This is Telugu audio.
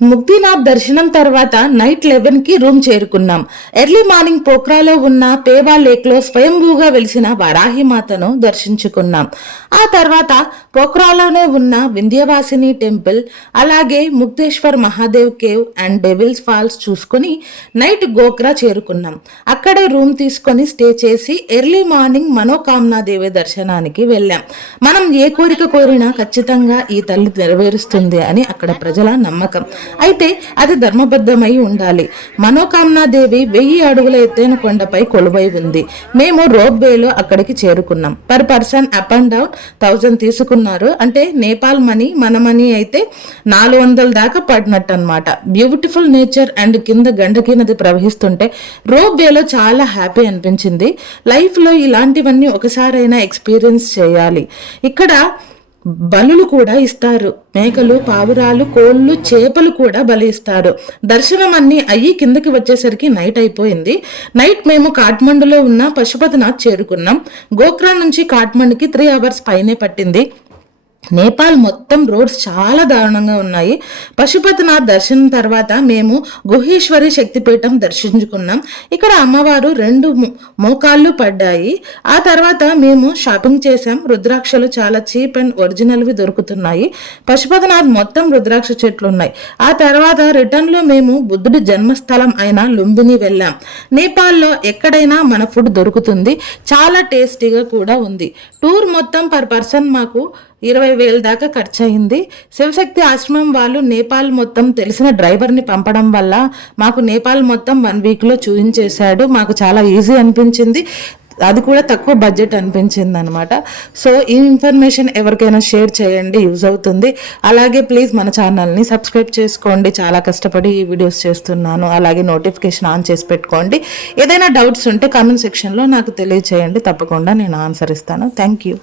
ముక్తినాథ్ దర్శనం తర్వాత నైట్ 11కి రూమ్ చేరుకున్నాం. ఎర్లీ మార్నింగ్ పోఖ్రాలో ఉన్న పేవా లేక్లో స్వయంభూగా వెలిసిన వరాహిమాతను దర్శించుకున్నాం. ఆ తర్వాత పోఖ్రాలోనే ఉన్న వింధ్యవాసిని టెంపుల్, అలాగే Mukteshwar Mahadev cave and devil's falls చూసుకుని నైట్ గోక్రా చేరుకున్నాం. అక్కడే రూమ్ తీసుకొని స్టే చేసి ఎర్లీ మార్నింగ్ మనోకామనాదేవి దర్శనానికి వెళ్ళాం. మనం ఏ కోరిక కోరినా ఖచ్చితంగా ఈ తల్లి నెరవేరుస్తుంది అని అక్కడ ప్రజల నమ్మకం. అయితే అది ధర్మబద్ధమై ఉండాలి. మనోకామనాదేవి 1000 అడుగుల ఎత్తైన కొండపై కొలువై ఉంది. మేము రోప్ వేలో అక్కడికి చేరుకున్నాం. Per person up and down 1000 తీసుకున్నారు. అంటే నేపాల్ మనీ, మన మనీ అయితే 400 దాకా పడినట్టు అనమాట. బ్యూటిఫుల్ నేచర్ అండ్ కింద గండకీ నది ప్రవహిస్తుంటే రోప్ వేలో చాలా హ్యాపీ అనిపించింది. లైఫ్లో ఇలాంటివన్నీ ఒకసారైనా ఎక్స్పీరియన్స్ చేయాలి. ఇక్కడ బలులు కూడా ఇస్తారు. మేకలు, పావురాలు, కోళ్ళు, చేపలు కూడా బలి ఇస్తారు. దర్శనం అన్ని అయ్యి కిందకి వచ్చేసరికి నైట్ అయిపోయింది. నైట్ మేము కాఠ్మండులో ఉన్న పశుపతినాథ్ చేరుకున్నాం. గోక్రా నుంచి కాఠ్మండుకి 3 hours పైనే పట్టింది. నేపాల్ మొత్తం రోడ్స్ చాలా దారుణంగా ఉన్నాయి. పశుపతినాథ్ దర్శనం తర్వాత మేము గుహేశ్వరి శక్తిపీఠం దర్శించుకున్నాం. ఇక్కడ అమ్మవారు 2 మోకాళ్ళు పడ్డాయి. ఆ తర్వాత మేము షాపింగ్ చేసాం. రుద్రాక్షలు చాలా చీప్ అండ్ ఒరిజినల్వి దొరుకుతున్నాయి. పశుపతినాథ్ మొత్తం రుద్రాక్ష చెట్లు ఉన్నాయి. ఆ తర్వాత రిటర్న్లో మేము బుద్ధుడి జన్మస్థలం అయిన లుంబిని వెళ్ళాం. నేపాల్లో ఎక్కడైనా మన ఫుడ్ దొరుకుతుంది. చాలా టేస్టీగా కూడా ఉంది. టూర్ మొత్తం పర్ పర్సన్ మాకు 20,000 దాకా ఖర్చు అయింది. శివశక్తి ఆశ్రమం వాళ్ళు నేపాల్ మొత్తం తెలిసిన డ్రైవర్ని పంపడం వల్ల మాకు నేపాల్ మొత్తం 1 weekలో చూపించేశాడు. మాకు చాలా ఈజీ అనిపించింది. అది కూడా తక్కువ బడ్జెట్ అనిపించింది అనమాట. సో ఈ ఇన్ఫర్మేషన్ ఎవరికైనా షేర్ చేయండి, యూజ్ అవుతుంది. అలాగే ప్లీజ్ మన ఛానల్ని సబ్స్క్రైబ్ చేసుకోండి. చాలా కష్టపడి ఈ వీడియోస్ చేస్తున్నాను. అలాగే నోటిఫికేషన్ ఆన్ చేసి పెట్టుకోండి. ఏదైనా డౌట్స్ ఉంటే కామెంట్ సెక్షన్లో నాకు తెలియచేయండి. తప్పకుండా నేను ఆన్సర్ ఇస్తాను. Thank you.